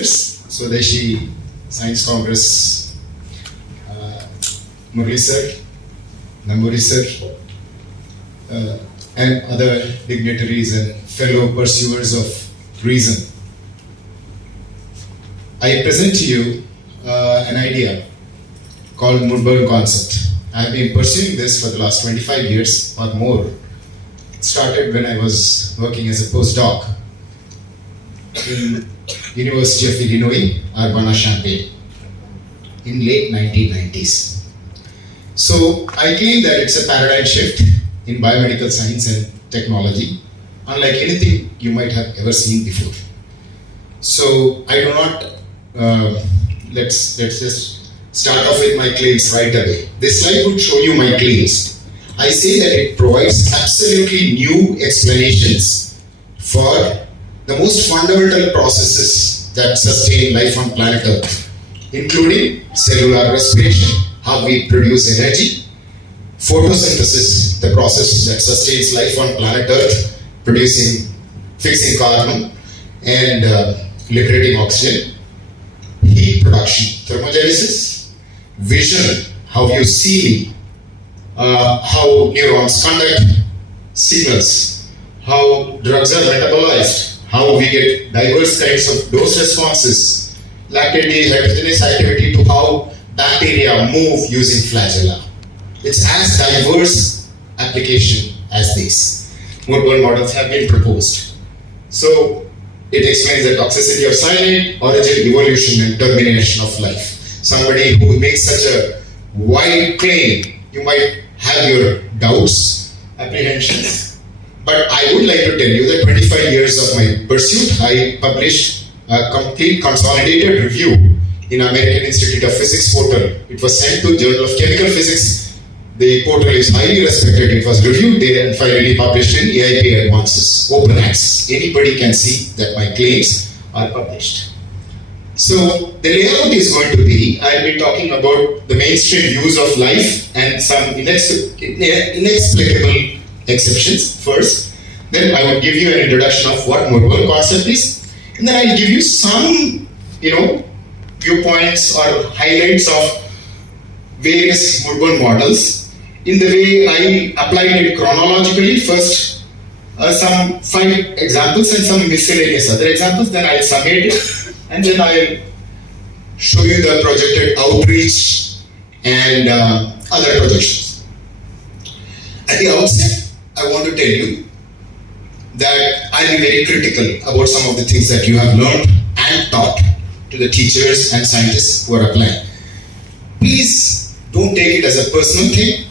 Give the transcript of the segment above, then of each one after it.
Swadeshi Science Congress, Murli sir, Namburi sir, and other dignitaries and fellow pursuers of reason. I present to you an idea called Murburn Concept. I have been pursuing this for the last 25 years or more. It started when I was working as a postdoc in University of Illinois, Urbana-Champaign in late 1990s. So I claim that it's a paradigm shift in biomedical science and technology, unlike anything you might have ever seen before. So I do not, let's just start off with my claims right away. This slide would show you my claims. I say that it provides absolutely new explanations for the most fundamental processes that sustain life on planet Earth, including cellular respiration, how we produce energy, photosynthesis, the process that sustains life on planet Earth, fixing carbon and liberating oxygen, heat production, thermogenesis, vision, how you see, how neurons conduct signals, how drugs are metabolized, how we get diverse kinds of dose responses, lactate heterogeneous activity to how bacteria move using flagella. It's as diverse application as these. Murburn models have been proposed. So it explains the toxicity of cyanide, origin, evolution, and termination of life. Somebody who makes such a wide claim, you might have your doubts, apprehensions. But I would like to tell you that 25 years of my pursuit, I published a complete consolidated review in American Institute of Physics portal. It was sent to Journal of Chemical Physics. The portal is highly respected. It was reviewed there and finally published in AIP Advances, open access. Anybody can see that my claims are published. So the layout is going to be, I'll be talking about the mainstream views of life and some inexplicable exceptions first. Then I will give you an introduction of what Murburn concept is, and then I'll give you some, viewpoints or highlights of various Murburn models in the way I applied it chronologically. First, some 5 examples and some miscellaneous other examples. Then I'll summate it, and then I'll show you the projected outreach and other projections. At the outset, I want to tell you that I'll be very critical about some of the things that you have learned and taught to the teachers and scientists who are applying. Please don't take it as a personal thing.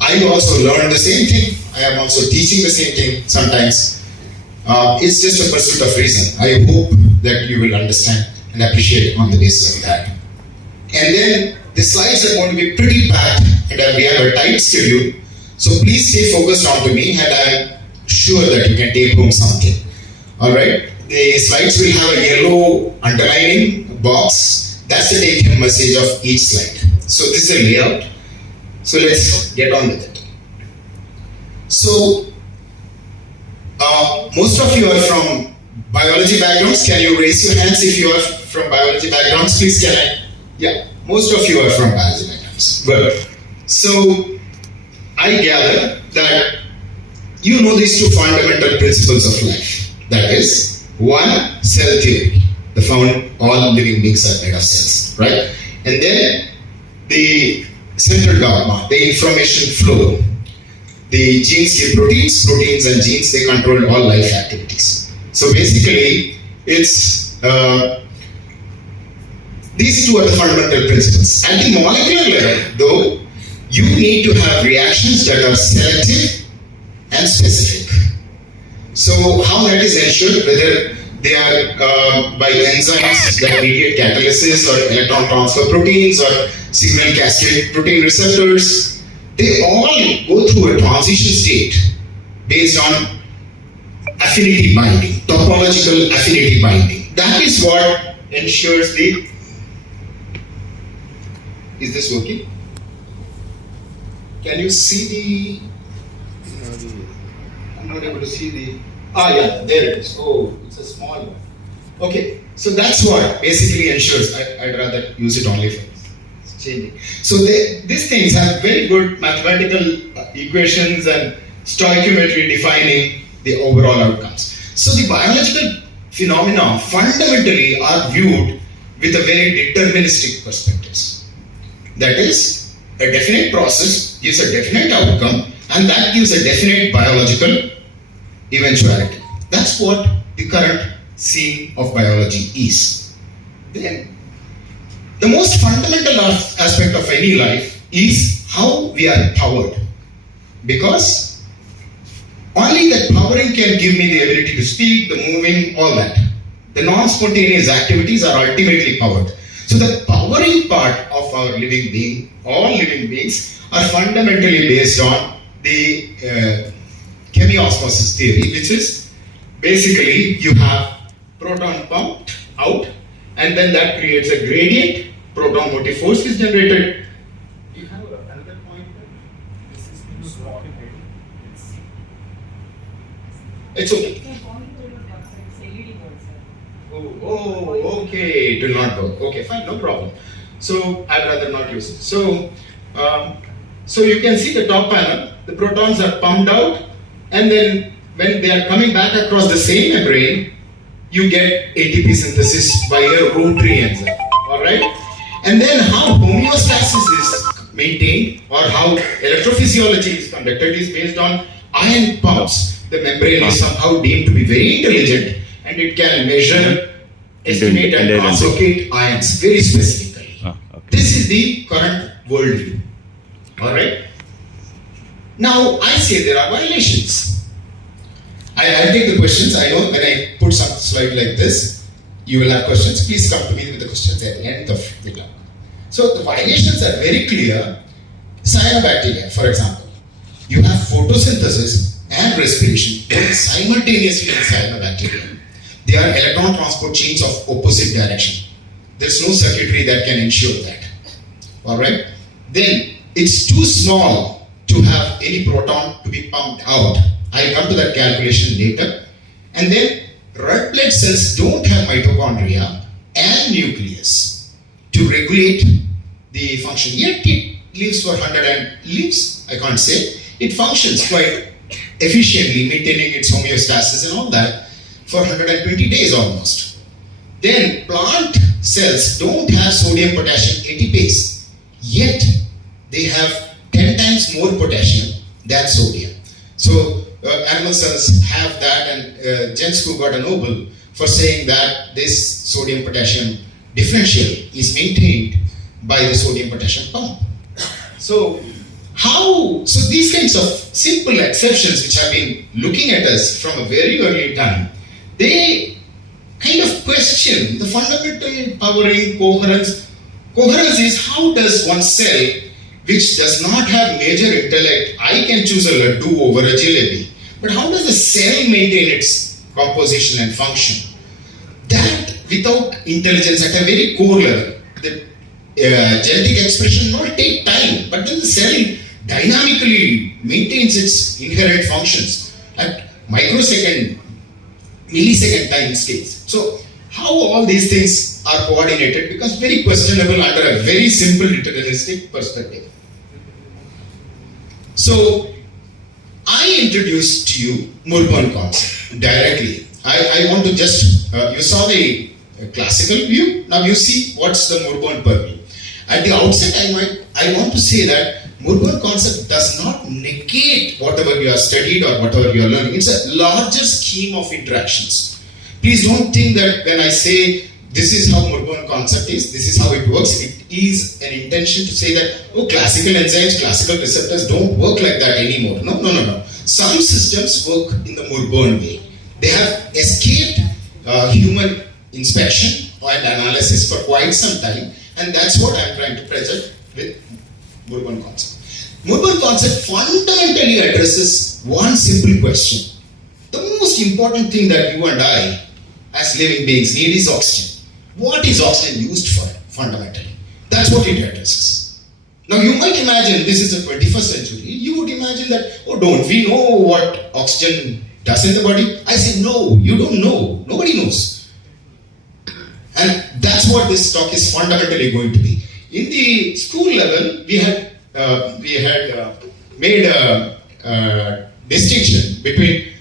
I also learned the same thing. I am also teaching the same thing sometimes. It's just a pursuit of reason. I hope that you will understand and appreciate on the basis of that. And then the slides are going to be pretty packed, and we have a tight schedule. So please stay focused on to me, and I'm sure that you can take home something. Alright? The slides will have a yellow underlining box. That's the take home message of each slide. So this is a layout. So let's get on with it. So most of you are from biology backgrounds. Can you raise your hands if you are from biology backgrounds? Please can I? Yeah, most of you are from biology backgrounds. Well, so I gather that you know these 2 fundamental principles of life. That is, 1, cell theory. The found all living beings are made of cells, right? And then the central dogma, the information flow. The genes give proteins, proteins and genes, they control all life activities. So basically, it's these 2 are the fundamental principles. At the molecular level, though, you need to have reactions that are selective and specific. So how that is ensured, whether they are by enzymes that mediate catalysis or electron transfer proteins or signal cascade protein receptors, they all go through a transition state based on affinity binding, topological affinity binding. That is what ensures the... Is this working? Can you see I'm not able to see the... yeah, there it is. Oh, it's a small one. Okay, So that's what basically ensures. I'd rather use it only for changing. So these things have very good mathematical equations and stoichiometry defining the overall outcomes. So the biological phenomena fundamentally are viewed with a very deterministic perspectives. That is, a definite process gives a definite outcome, and that gives a definite biological eventuality. That's what the current scene of biology is. Then, the most fundamental aspect of any life is how we are powered. Because only that powering can give me the ability to speak, the moving, all that. The non-spontaneous activities are ultimately powered. So the powering part of our living being, all living beings, are fundamentally based on the chemiosmosis theory, which is basically you have proton pumped out, and then that creates a gradient, proton motive force is generated. You have another point? This is it's okay. Oh, okay, it will not work. Okay, fine, no problem. So I'd rather not use it. So you can see the top panel, the protons are pumped out, and then when they are coming back across the same membrane, you get ATP synthesis by a rotary enzyme. Alright? And then how homeostasis is maintained or how electrophysiology is conducted is based on ion pumps. The membrane is somehow deemed to be very intelligent, and it can measure, estimate and translocate ions very specifically. Okay. This is the current worldview. Alright? Now, I say there are violations. I'll take the questions. I know when I put some slide like this, you will have questions. Please come to me with the questions at the end of the talk. So the violations are very clear. Cyanobacteria, for example. You have photosynthesis and respiration both simultaneously in cyanobacteria. They are electron transport chains of opposite direction. There's no circuitry that can ensure that. Alright? Then it's too small to have any proton to be pumped out. I'll come to that calculation later. And then red blood cells don't have mitochondria and nucleus to regulate the function. Yet it lives for 100 and lives, I can't say. It functions quite efficiently, maintaining its homeostasis and all that for 120 days almost. Then plant cells don't have sodium potassium ATPase, yet they have 10 times more potassium than sodium. So animal cells have that, and Jens who got a Nobel for saying that this sodium potassium differential is maintained by the sodium potassium pump. So these kinds of simple exceptions which have been looking at us from a very early time, they kind of question the fundamental powering coherence. Coherence is how does one cell which does not have major intellect, I can choose a laddu over a jalebi, but how does the cell maintain its composition and function? That without intelligence at a very core level, the genetic expression will take time, but then the cell dynamically maintains its inherent functions at microsecond, millisecond time scales. So how all these things are coordinated becomes very questionable under a very simple deterministic perspective. So I introduced to you Murburn Concept directly. I want to just, you saw the classical view, now you see what's the Murburn purview. At the outset I want to say that Murburn Concept does not negate whatever you have studied or whatever you are learning. It's a larger scheme of interactions. Please don't think that when I say this is how Murburn Concept is, this is how it works, it is an intention to say that, oh, classical enzymes, classical receptors don't work like that anymore. No. Some systems work in the Murburn way. They have escaped human inspection and analysis for quite some time, and that's what I'm trying to present with Murburn Concept. Murburn Concept fundamentally addresses one simple question. The most important thing that you and I as living beings need is oxygen. What is oxygen used for fundamentally? That's what it addresses. Now you might imagine this is the 21st century. You would imagine that, oh, don't we know what oxygen does in the body? I say, no, you don't know. Nobody knows. what this talk is fundamentally going to be. In the school level, we had made a distinction between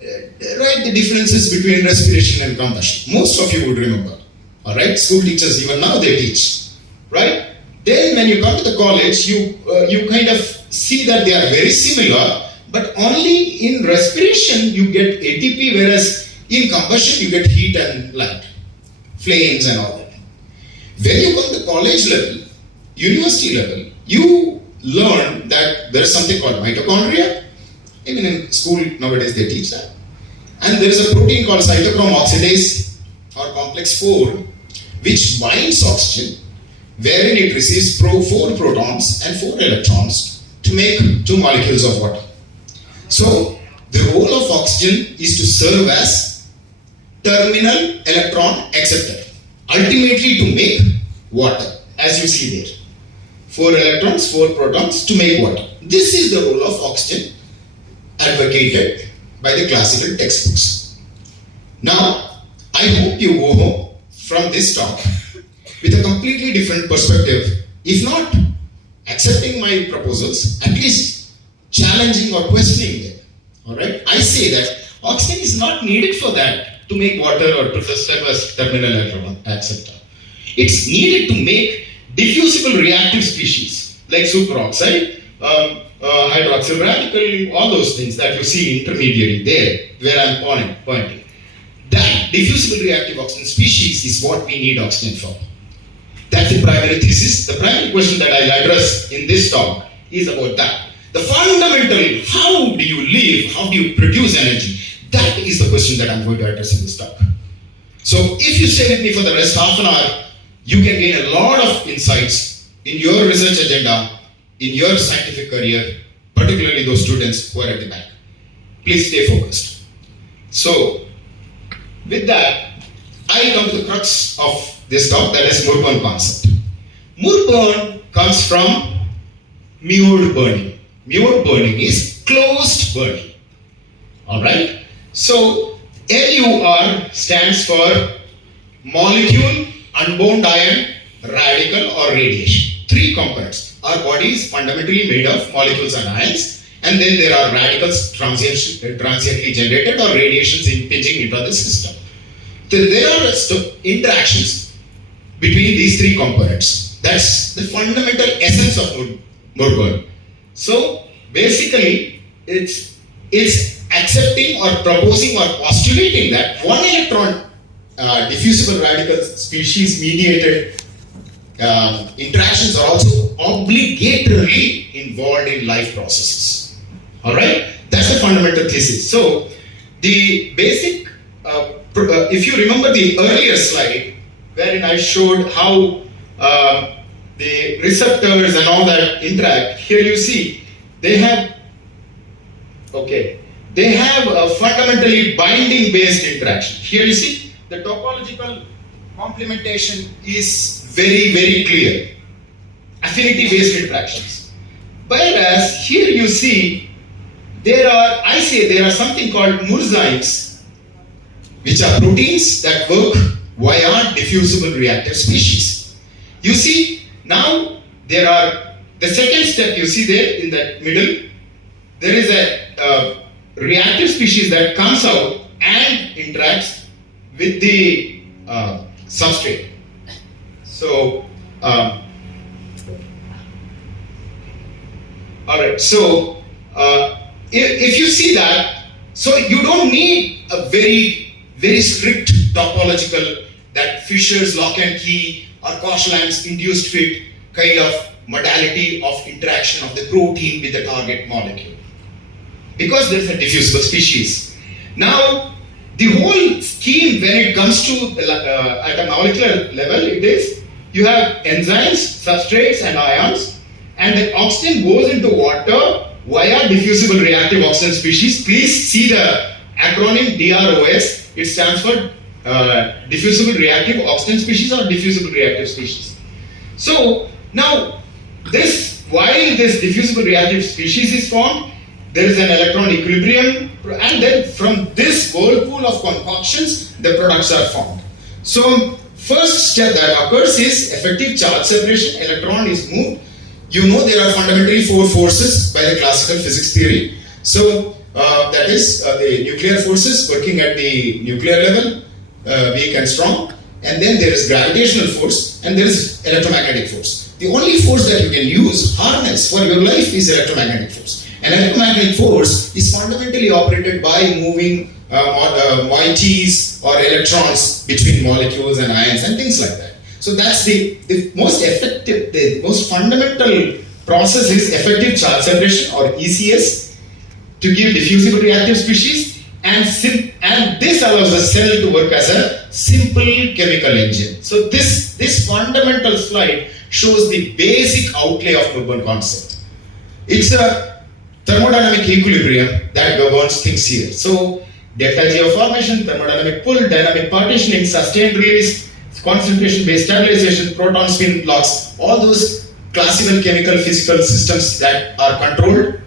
the differences between respiration and combustion. Most of you would remember. All right, school teachers even now they teach, right? Then when you come to the college, you kind of see that they are very similar, but only in respiration you get ATP, whereas in combustion you get heat and light, flames and all that. When you come to college level, university level, you learn that there is something called mitochondria. Even in school nowadays they teach that. And there is a protein called cytochrome oxidase or complex 4, which binds oxygen, wherein it receives 4 protons and 4 electrons to make 2 molecules of water. So the role of oxygen is to serve as terminal electron acceptor, ultimately to make water, as you see there. 4 electrons, 4 protons to make water. This is the role of oxygen advocated by the classical textbooks. Now, I hope you go home from this talk with a completely different perspective, if not accepting my proposals, at least challenging or questioning them. Alright? I say that oxygen is not needed for that, to make water or to serve as terminal electron acceptor. It's needed to make diffusible reactive species like superoxide, hydroxyl radical, all those things that you see intermediary there, where I'm pointing. That diffusible reactive oxygen species is what we need oxygen for. That's the primary thesis. The primary question that I'll address in this talk is about that. The fundamental, how do you live, how do you produce energy? That is the question that I'm going to address in this talk. So if you stay with me for the rest half an hour, you can gain a lot of insights in your research agenda, in your scientific career, particularly those students who are at the back. Please stay focused. So, with that, I come to the crux of this talk, that is Murburn concept. Murburn comes from mured burning. Mured burning is closed burning. Alright? So, MUR stands for molecule, unbound ion, radical or radiation. 3 components. Our body is fundamentally made of molecules and ions, and then there are radicals transiently generated or radiations impinging into the system. There are interactions between these 3 components. That's the fundamental essence of Murburn. So basically, it's accepting or proposing or postulating that 1 electron diffusible radical species mediated interactions are also obligatorily involved in life processes. Alright? That's the fundamental thesis. So, the basic, if you remember the earlier slide, wherein I showed how the receptors and all that interact, here you see, they have a fundamentally binding based interaction. Here you see, the topological complementation is very, very clear. Affinity based interactions. Whereas here you see there are something called Murzymes, which are proteins that work via diffusible reactive species. You see now there are the second step you see there in the middle, there is a reactive species that comes out and interacts with the substrate. So, alright, so if you see that, so you don't need a very, very strict topological, that Fisher's lock and key or Koshland's induced fit kind of modality of interaction of the protein with the target molecule. Because there's a diffusible species. Now, the whole scheme when it comes to at a molecular level, it is you have enzymes, substrates and ions, and the oxygen goes into water via diffusible reactive oxygen species. Please see the acronym DROS. It stands for diffusible reactive oxygen species or diffusible reactive species. So now while this diffusible reactive species is formed, there is an electron equilibrium, and then from this whirlpool of concoctions, the products are formed. So first step that occurs is effective charge separation. Electron is moved. You know there are fundamentally four forces by the classical physics theory. So that is the nuclear forces working at the nuclear level, weak and strong, and then there is gravitational force and there is electromagnetic force. The only force that you can use, harness for your life, is electromagnetic force. And electromagnetic force is fundamentally operated by moving moieties or electrons between molecules and ions and things like that. So that's the most effective, the most fundamental process is effective charge separation, or ECS, to give diffusible reactive species, and this allows the cell to work as a simple chemical engine. So this fundamental slide shows the basic outlay of Murburn concept. It's a thermodynamic equilibrium that governs things here. So delta G of formation, thermodynamic pull, dynamic partitioning, sustained release, concentration-based stabilization, proton spin locks, all those classical chemical physical systems that are controlled,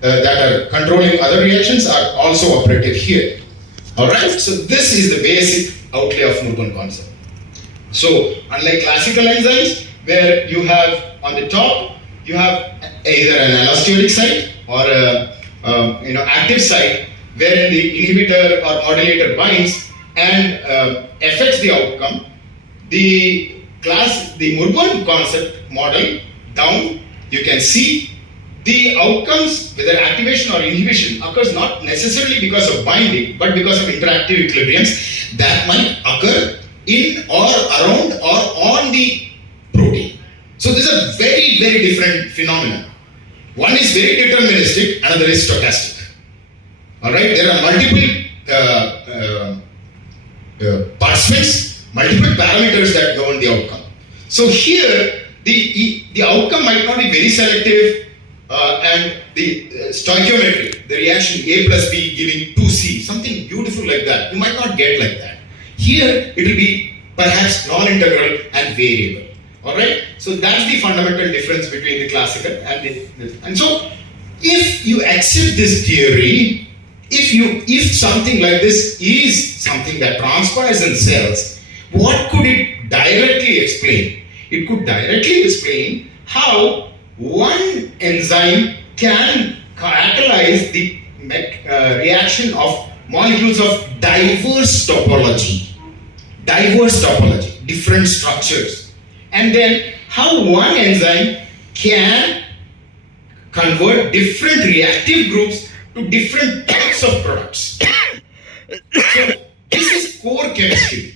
that are controlling other reactions are also operated here. Alright, so this is the basic outlay of Murburn concept. So, unlike classical enzymes, where you have on the top, you have either an allosteric site or a active site, wherein the inhibitor or modulator binds and affects the outcome. The Murburn concept model down, you can see the outcomes, whether activation or inhibition, occurs not necessarily because of binding, but because of interactive equilibriums that might occur in or around or on the protein. So this is a very, very different phenomenon. One is very deterministic, another is stochastic. Alright, there are multiple participants, multiple parameters that govern the outcome. So here, the outcome might not be very selective, and the stoichiometry, the reaction A plus B giving 2C, something beautiful like that, you might not get like that. Here, it will be perhaps non-integral and variable. Alright, so that's the fundamental difference between the classical and and so if you accept this theory, if something like this is something that transpires in cells, what could it directly explain? It could directly explain how one enzyme can catalyze the reaction of molecules of diverse topology, different structures. And then how one enzyme can convert different reactive groups to different types of products. So this is core chemistry.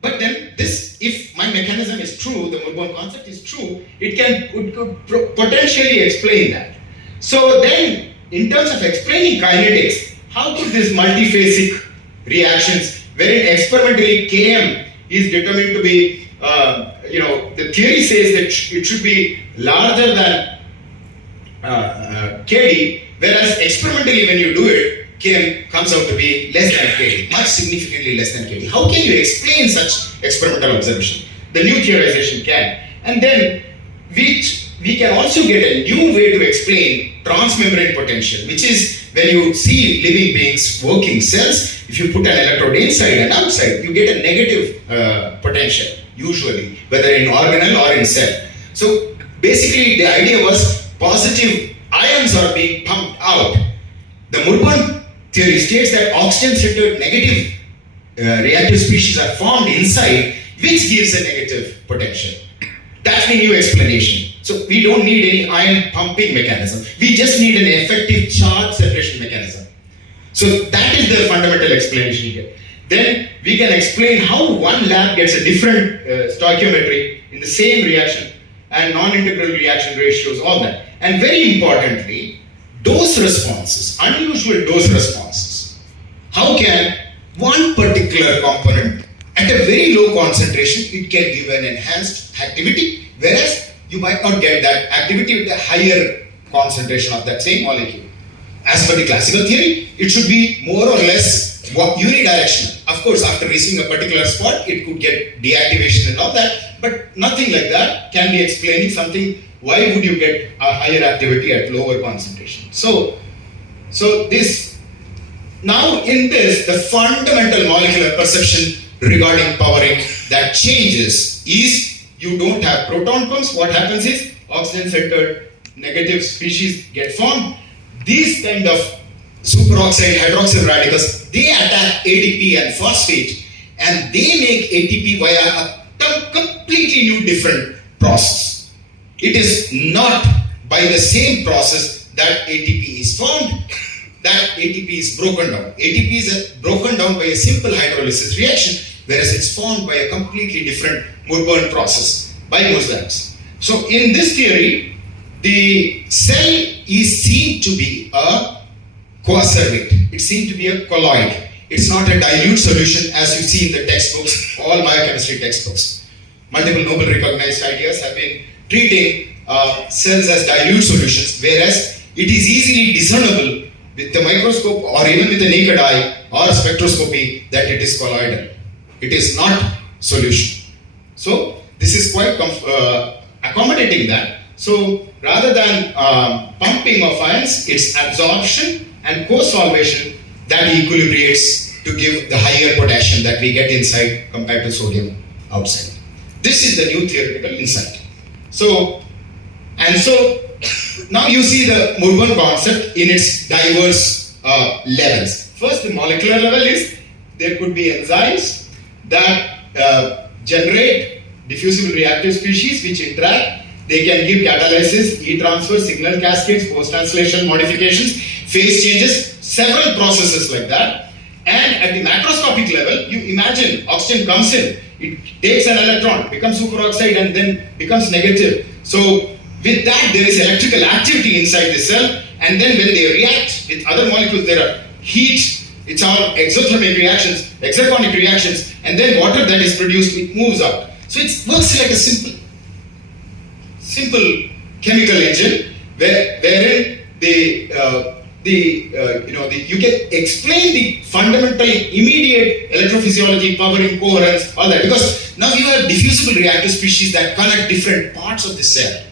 But then this, if my mechanism is true, the Murburn concept is true, it could potentially explain that. So then, in terms of explaining kinetics, how could this multiphasic reactions, wherein experimentally Km is determined to be the theory says that it should be larger than Kd, whereas experimentally when you do it, Km comes out to be less than Kd, much significantly less than Kd. How can you explain such experimental observation? The new theorization can. And then we can also get a new way to explain transmembrane potential, which is when you see living beings working cells, if you put an electrode inside and outside, you get a negative potential, usually, whether in organelle or in cell. So basically the idea was positive ions are being pumped out. The Murburn theory states that oxygen-centered negative reactive species are formed inside, which gives a negative potential. That's the new explanation. So we don't need any ion pumping mechanism. We just need an effective charge separation mechanism. So that is the fundamental explanation here. Then we can explain how one lab gets a different stoichiometry in the same reaction and non-integral reaction ratios, all that. And very importantly, dose responses, unusual dose responses. How can one particular component at a very low concentration, it can give an enhanced activity, whereas you might not get that activity with a higher concentration of that same molecule. As per the classical theory, it should be more or less unidirectional. Of course, after reaching a particular spot, it could get deactivation and all that, but nothing like that can be explaining something. Why would you get a higher activity at lower concentration? So this, now in this, the fundamental molecular perception regarding powering that changes is you don't have proton pumps. What happens is oxygen-centered negative species get formed. These kind of superoxide hydroxyl radicals, they attack ADP and phosphate, and they make ATP via a completely new different process. It is not by the same process that ATP is formed, that ATP is broken down. ATP is broken down by a simple hydrolysis reaction, whereas it's formed by a completely different Murburn process by mosaics. So in this theory, the cell is seen to be a coacervate. It's seen to be a colloid. It's not a dilute solution as you see in the textbooks, all biochemistry textbooks. Multiple Nobel recognized ideas have been treating cells as dilute solutions, whereas it is easily discernible with the microscope or even with the naked eye or spectroscopy that it is colloidal. It is not solution. So this is quite accommodating that. So rather than pumping of ions, it's absorption and co-solvation that equilibrates to give the higher potassium that we get inside compared to sodium outside. This is the new theoretical insight. So now you see the Murburn concept in its diverse levels. First, the molecular level is there could be enzymes that generate diffusible reactive species which interact. They can give catalysis, heat transfer, signal cascades, post-translation modifications, phase changes, several processes like that. And at the macroscopic level, you imagine oxygen comes in, it takes an electron, becomes superoxide and then becomes negative. So with that, there is electrical activity inside the cell, and then when they react with other molecules, there are heat, it's all exothermic reactions, exergonic reactions, and then water that is produced, it moves out. So it works like a simple chemical engine wherein you can explain the fundamental immediate electrophysiology, powering, coherence, all that, because now you have diffusible reactive species that connect different parts of the cell,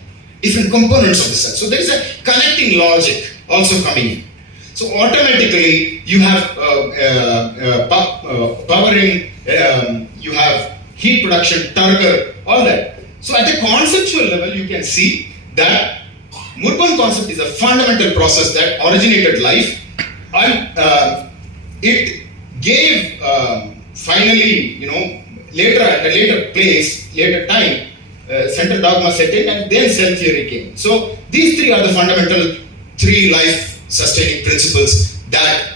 different components of the cell. So there is a connecting logic also coming in. So automatically you have powering, you have heat production, turgor, all that. So at the conceptual level, you can see that Murburn concept is a fundamental process that originated life, and it gave finally, later at a later place, later time, central dogma set in, and then cell theory came. So these three are the fundamental three life-sustaining principles that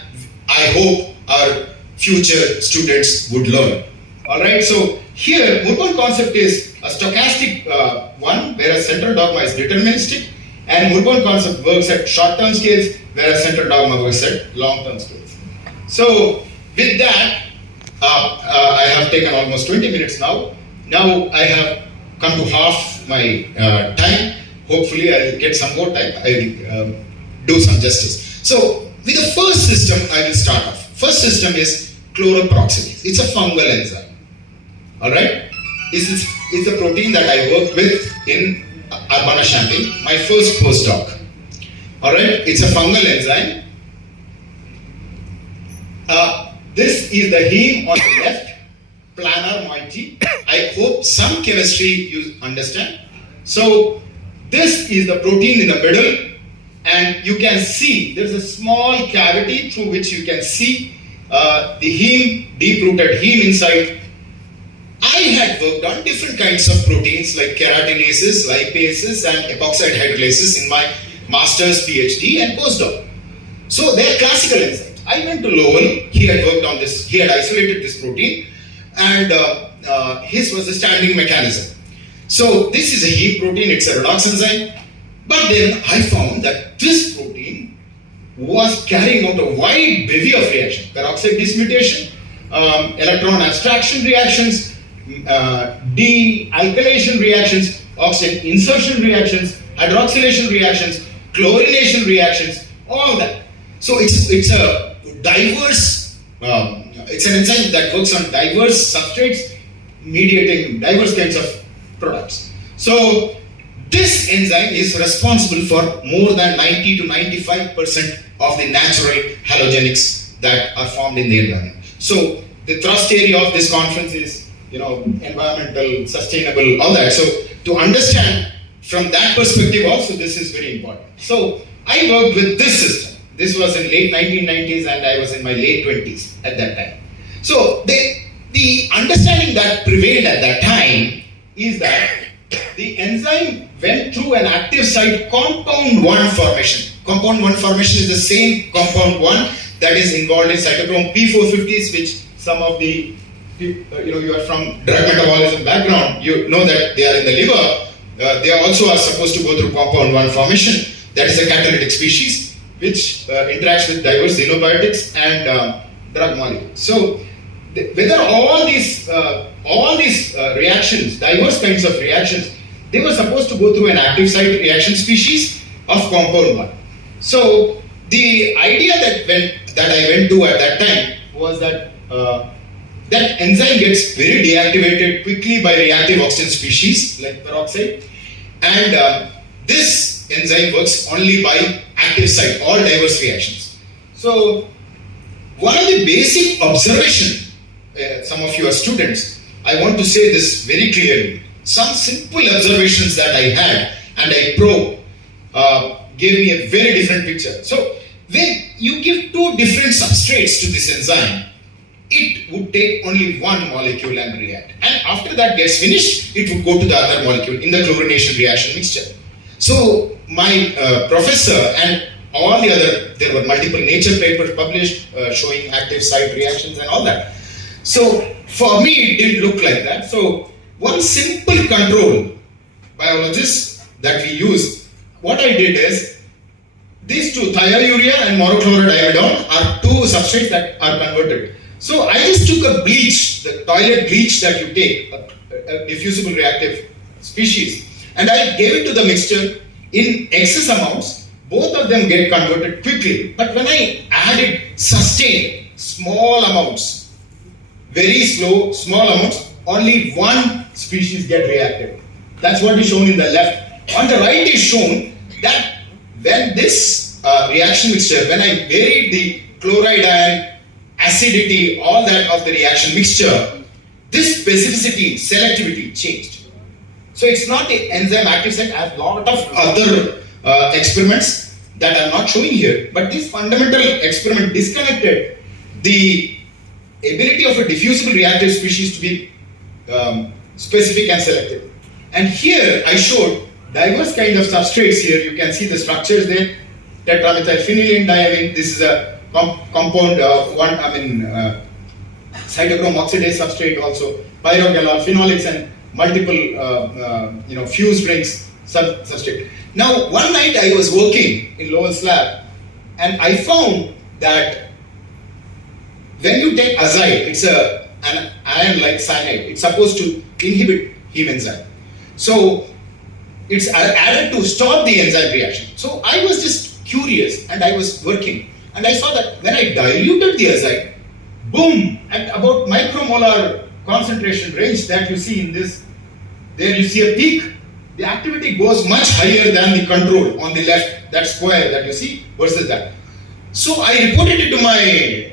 I hope our future students would learn. All right. So here, Murburn concept is a stochastic one, whereas central dogma is deterministic, and Murburn concept works at short-term scales, whereas central dogma works at long-term scales. So with that, I have taken almost 20 minutes now. Now I have come to half my time. Hopefully I'll get some more time. I'll do some justice. So with the first system, I will start off. First system is chloroperoxidase. It's a fungal enzyme. All right. It's a protein that I worked with in Urbana-Champaign, my first postdoc. All right. It's a fungal enzyme. This is the heme on the left, planar moiety. I hope some chemistry you understand. So this is the protein in the middle, and you can see there's a small cavity through which you can see the heme, deep-rooted heme inside. I had worked on different kinds of proteins like keratinases, lipases, and epoxide hydrolases in my master's, PhD, and postdoc. So they are classical enzymes. I went to Lowell. He had worked on this. He had isolated this protein, and his was a standing mechanism. So this is a heme protein. It's a redox enzyme. But then I found that this protein was carrying out a wide bevy of reactions: peroxide dismutation, electron abstraction reactions, de-alkylation reactions, oxygen insertion reactions, hydroxylation reactions, chlorination reactions, all that. So it's a diverse, it's an enzyme that works on diverse substrates, mediating diverse kinds of products. So this enzyme is responsible for more than 90 to 95% of the natural halogenics that are formed in the environment. So the thrust area of this conference is environmental, sustainable, all that. So to understand from that perspective also, this is very important. So I worked with this system. This was in late 1990s and I was in my late 20s at that time. So the understanding that prevailed at that time is that the enzyme went through an active site compound 1 formation. Compound 1 formation is the same compound 1 that is involved in cytochrome P450s, which some of the, you are from drug metabolism background, you know that they are in the liver. They also are supposed to go through compound 1 formation. That is a catalytic species which interacts with diverse xenobiotics and drug molecules. So whether all these reactions, diverse kinds of reactions, they were supposed to go through an active site reaction species of compound 1. So the idea that I went to at that time was that that enzyme gets very deactivated quickly by reactive oxygen species like peroxide, and this enzyme works only by active site, all diverse reactions. So one of the basic observations, some of you are students, I want to say this very clearly. Some simple observations that I had and I probed gave me a very different picture. So when you give 2 different substrates to this enzyme, it would take only 1 molecule and react. And after that gets finished, it would go to the other molecule in the chlorination reaction mixture. So my professor and all the other, there were multiple Nature papers published showing active site reactions and all that. So for me, it didn't look like that. So one simple control biologist that we use, what I did is, these 2, thiourea and monochlorodiamidone, are 2 substrates that are converted. So I just took a bleach, the toilet bleach that you take, a diffusible reactive species, and I gave it to the mixture in excess amounts. Both of them get converted quickly. But when I added sustained, small amounts, very slow, small amounts, only 1 species get reactive. That's what is shown in the left. On the right is shown that when this reaction mixture, when I varied the chloride ion, acidity, all that of the reaction mixture, this specificity, selectivity changed. So it's not the enzyme active site. I have a lot of other experiments that I'm not showing here, but this fundamental experiment disconnected the ability of a diffusible reactive species to be specific and selective. And here I showed diverse kind of substrates. Here you can see the structures there. Tetramethylphenylene diamine. This is a compound cytochrome oxidase substrate. Also pyrogallol, phenolics, and multiple fused rings substrate. Now one night I was working in Lowell's lab, and I found that when you take azide, it's an ion like cyanide. It's supposed to inhibit heme enzyme. So it's added to stop the enzyme reaction. So I was just curious and I was working, and I saw that when I diluted the azide, boom, at about micromolar concentration range that you see in this, there you see a peak. The activity goes much higher than the control on the left, that square that you see versus that. So I reported it to my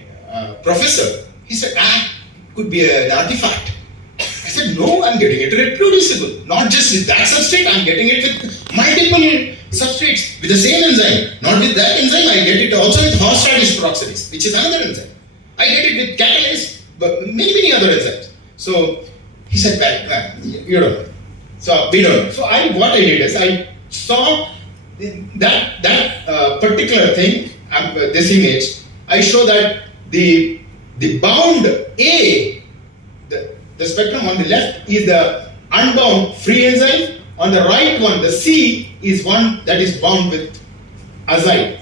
professor. He said, could be an artifact. I said, no, I'm getting it reproducible. Not just with that substrate, I'm getting it with multiple substrates with the same enzyme. Not with that enzyme, I get it also with horseradish peroxidase, which is another enzyme. I get it with catalase, but many other enzymes. So he said, well, you don't know. So we don't know. So what I did is I saw that particular thing, this image. I show that the bound A, the spectrum on the left is the unbound free enzyme. On the right one, the C is one that is bound with azide,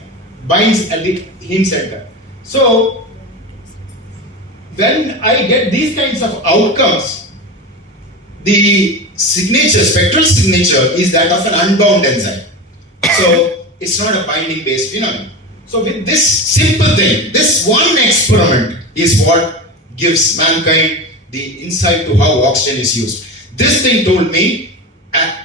binds at the heme center. So when I get these kinds of outcomes, the signature, spectral signature, is that of an unbound enzyme. So it's not a binding based phenomenon. So with this simple thing, this one experiment is what gives mankind the insight to how oxygen is used. This thing told me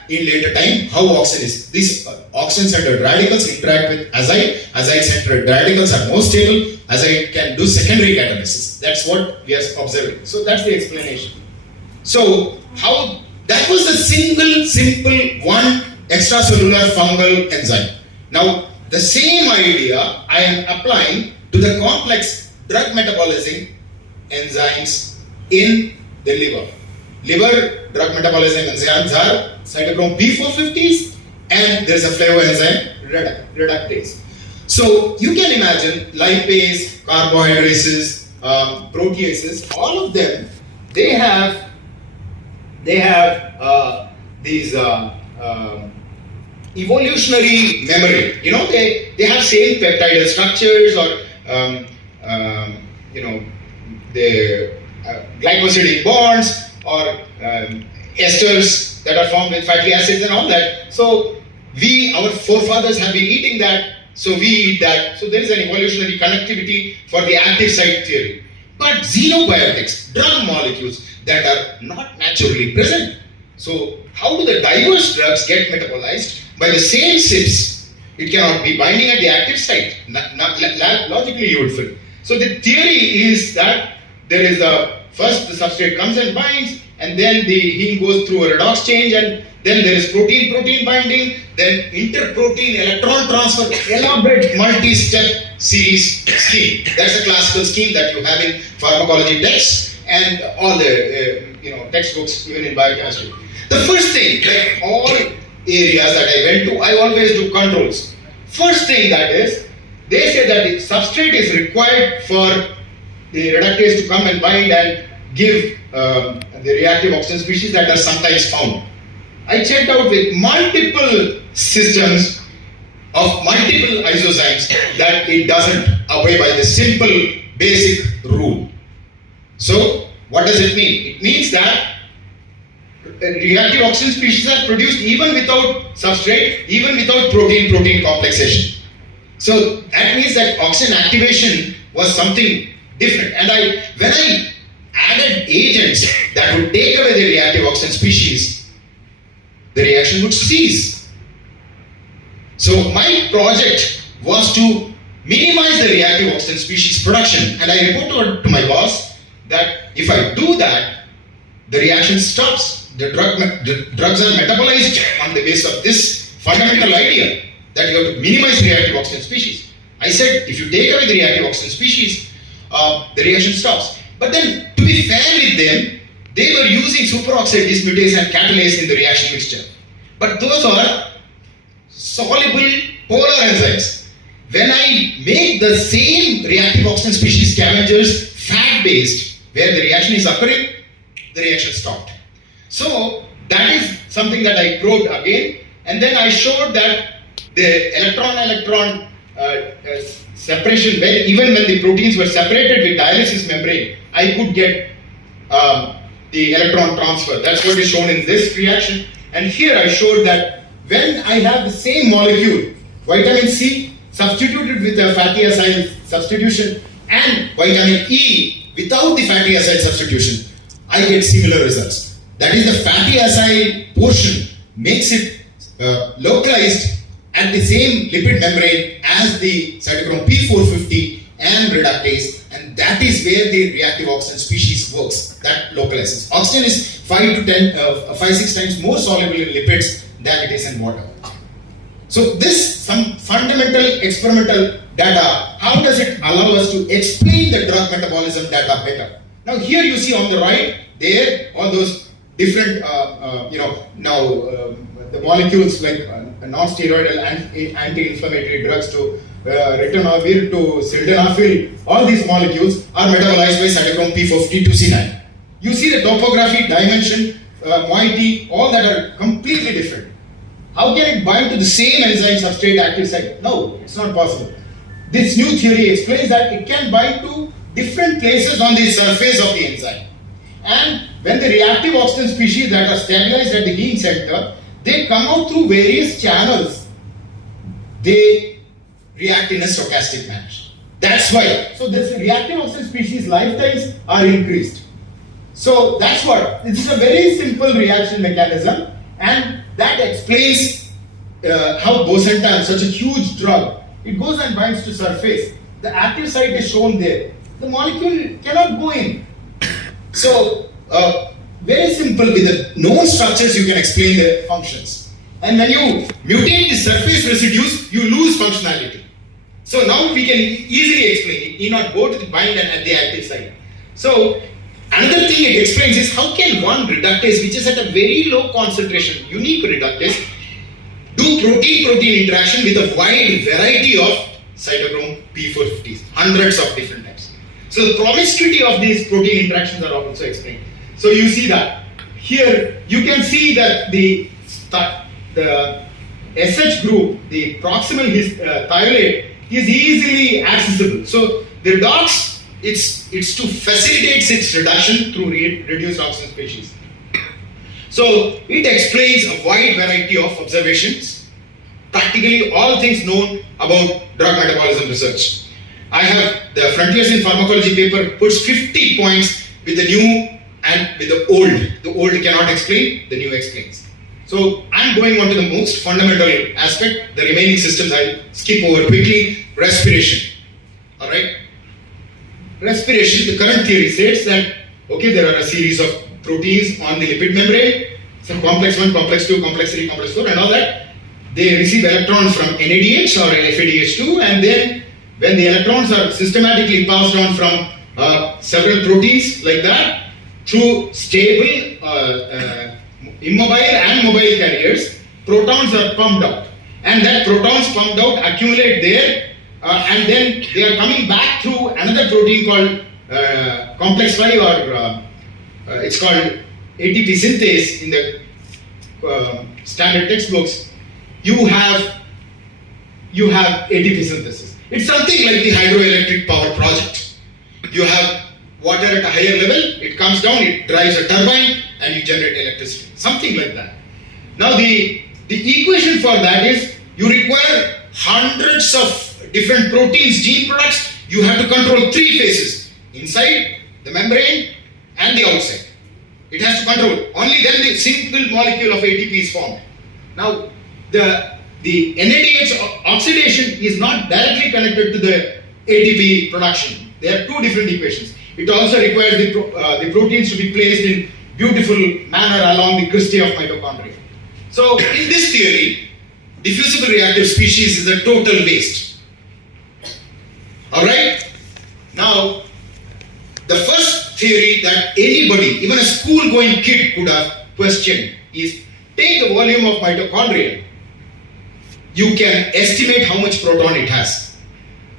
in later time how oxygen is. These oxygen-centered radicals interact with azide. Azide-centered radicals are more stable. Azide can do secondary catalysis. That's what we are observing. So that's the explanation. So that was the simple one extracellular fungal enzyme. Now the same idea I am applying to the complex drug metabolizing enzymes in the liver. Liver drug metabolizing enzymes are cytochrome P450s and there's a flavoenzyme reductase. So you can imagine lipase, carbohydrates, proteases, all of them, they have these evolutionary memory. You know, they have same peptidal structures or the glycosidic bonds or esters that are formed with fatty acids and all that. So our forefathers have been eating that, so we eat that. So there is an evolutionary connectivity for the active site theory. But xenobiotics, drug molecules that are not naturally present. So how do the diverse drugs get metabolized? By the same CIFTs. It cannot be binding at the active site. Logically you would fit. So the theory is that there is first the substrate comes and binds, and then the heme goes through a redox change, and then there is protein-protein binding, then inter-protein electron transfer, elaborate multi-step series scheme. That's a classical scheme that you have in pharmacology texts and all the textbooks, even in biochemistry. The first thing, like all areas that I went to, I always do controls. First thing that is, they say that the substrate is required for the reductase to come and bind and give the reactive oxygen species that are sometimes found. I checked out with multiple systems of multiple isozymes that it doesn't obey by the simple basic rule. So what does it mean? It means that reactive oxygen species are produced even without substrate, even without protein-protein complexation. So that means that oxygen activation was something different. And when I added agents that would take away the reactive oxygen species, the reaction would cease. So my project was to minimize the reactive oxygen species production, and I reported to my boss that if I do that, the reaction stops. The drugs are metabolized on the basis of this fundamental idea that you have to minimize reactive oxygen species. I said if you take away the reactive oxygen species, the reaction stops. But then, to be fair with them, they were using superoxide dismutase and catalase in the reaction mixture. But those are soluble polar enzymes. When I make the same reactive oxygen species scavengers fat-based, where the reaction is occurring, the reaction stopped. So that is something that I probed again, and then I showed that the electron-electron separation, even when the proteins were separated with dialysis membrane, I could get the electron transfer. That's what is shown in this reaction. And here I showed that when I have the same molecule, vitamin C substituted with a fatty acid substitution and vitamin E without the fatty acid substitution, I get similar results. That is, the fatty acid portion makes it localized at the same lipid membrane as the cytochrome P450 and reductase, and that is where the reactive oxygen species works. That localizes. Oxygen is 5-6 times more soluble in lipids than it is in water. So this some fundamental experimental data. How does it allow us to explain the drug metabolism data better? Now here you see on the right there all those different, the molecules like non-steroidal anti-inflammatory drugs to ritonavir to sildenafil, all these molecules are metabolized by cytochrome P450 to C9. You see the topography, dimension, moiety, all that are completely different. How can it bind to the same enzyme substrate active site? No, it's not possible. This new theory explains that it can bind to different places on the surface of the enzyme. And when the reactive oxygen species that are stabilized at the heme center, they come out through various channels. They react in a stochastic manner. That's why. So this reactive oxygen species lifetimes are increased. So that's what. This is a very simple reaction mechanism, and that explains how bosentan, such a huge drug, it goes and binds to surface. The active site is shown there. The molecule cannot go in. So very simple, with the known structures you can explain the functions. And when you mutate the surface residues, you lose functionality. So now we can easily explain it. Need not go to the bind and at the active site. So another thing it explains is how can one reductase, which is at a very low concentration, unique reductase, do protein-protein interaction with a wide variety of cytochrome P450s, hundreds of different types. So the promiscuity of these protein interactions are also explained. So you see that here you can see that the SH group, the proximal thiolate, is easily accessible. So the redox, it's to facilitate its reduction through reduced oxygen species. So it explains a wide variety of observations, practically all things known about drug metabolism research. I have the Frontiers in Pharmacology paper puts 50 points with the new and with the old. The old cannot explain, the new explains. So I'm going on to the most fundamental aspect. The remaining systems I'll skip over quickly. Respiration. Alright. Respiration, the current theory states that, okay, there are a series of proteins on the lipid membrane, so complex 1, complex 2, complex 3, complex 4 and all that. They receive electrons from NADH or FADH2, and then when the electrons are systematically passed on from several proteins like that through stable, immobile and mobile carriers, protons are pumped out. And that protons pumped out accumulate there, and then they are coming back through another protein called complex 5 or it's called ATP synthase in the standard textbooks. You have ATP synthesis. It's something like the hydroelectric power project. You have water at a higher level, it comes down, it drives a turbine, and you generate electricity. Something like that. Now the equation for that is you require hundreds of different proteins, gene products. You have to control 3 phases: inside, the membrane, and the outside. It has to control. Only then the single molecule of ATP is formed. Now the NADH oxidation is not directly connected to the ATP production. There are 2 different equations. It also requires the proteins to be placed in beautiful manner along the cristae of mitochondria. So in this theory, diffusible reactive species is a total waste. Alright? Now, the first theory that anybody, even a school-going kid could have questioned is, take the volume of mitochondria, you can estimate how much proton it has.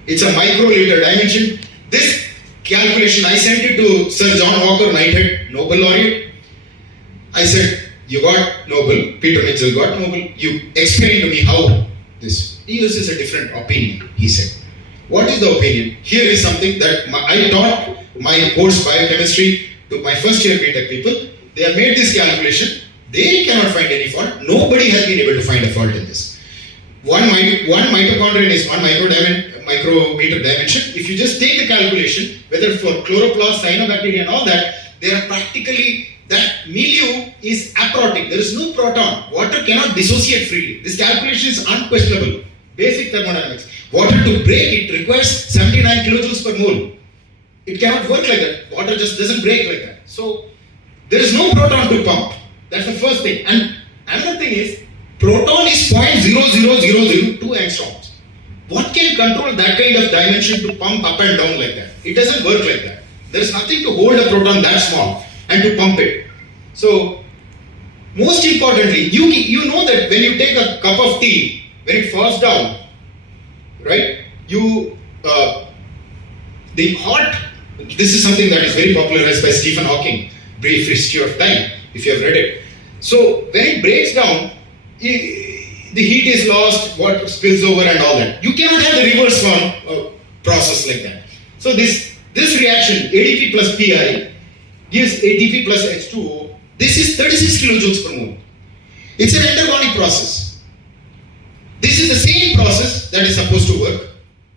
It's a microliter dimension. This calculation, I sent it to Sir John Walker, Knighthead, Nobel laureate. I said, you got Nobel, Peter Mitchell got Nobel, you explain to me how this. He uses a different opinion, he said. What is the opinion? Here is something that I taught my course biochemistry to my first year BTech people. They have made this calculation. They cannot find any fault. Nobody has been able to find a fault in this. One mitochondrion is 1 micrometer dimension. If you just take the calculation, whether for chloroplast, cyanobacteria and all that, they are practically, that milieu is aprotic. There is no proton. Water cannot dissociate freely. This calculation is unquestionable. Basic thermodynamics. Water to break it requires 79 kilojoules per mole. It cannot work like that. Water just doesn't break like that. So there is no proton to pump. That's the first thing. And another thing is, proton is 0.00002 angstroms. What can control that kind of dimension to pump up and down like that? It doesn't work like that. There is nothing to hold a proton that small and to pump it. So, most importantly, you know that when you take a cup of tea, when it falls down, right, this is something that is very popularized by Stephen Hawking, Brief History of Time, if you have read it. So, when it breaks down, the heat is lost, water spills over and all that. You cannot have the reverse form process like that. So this reaction, ADP plus Pi, gives ATP plus H2O. This is 36 kilojoules per mole. It's an endergonic process. This is the same process that is supposed to work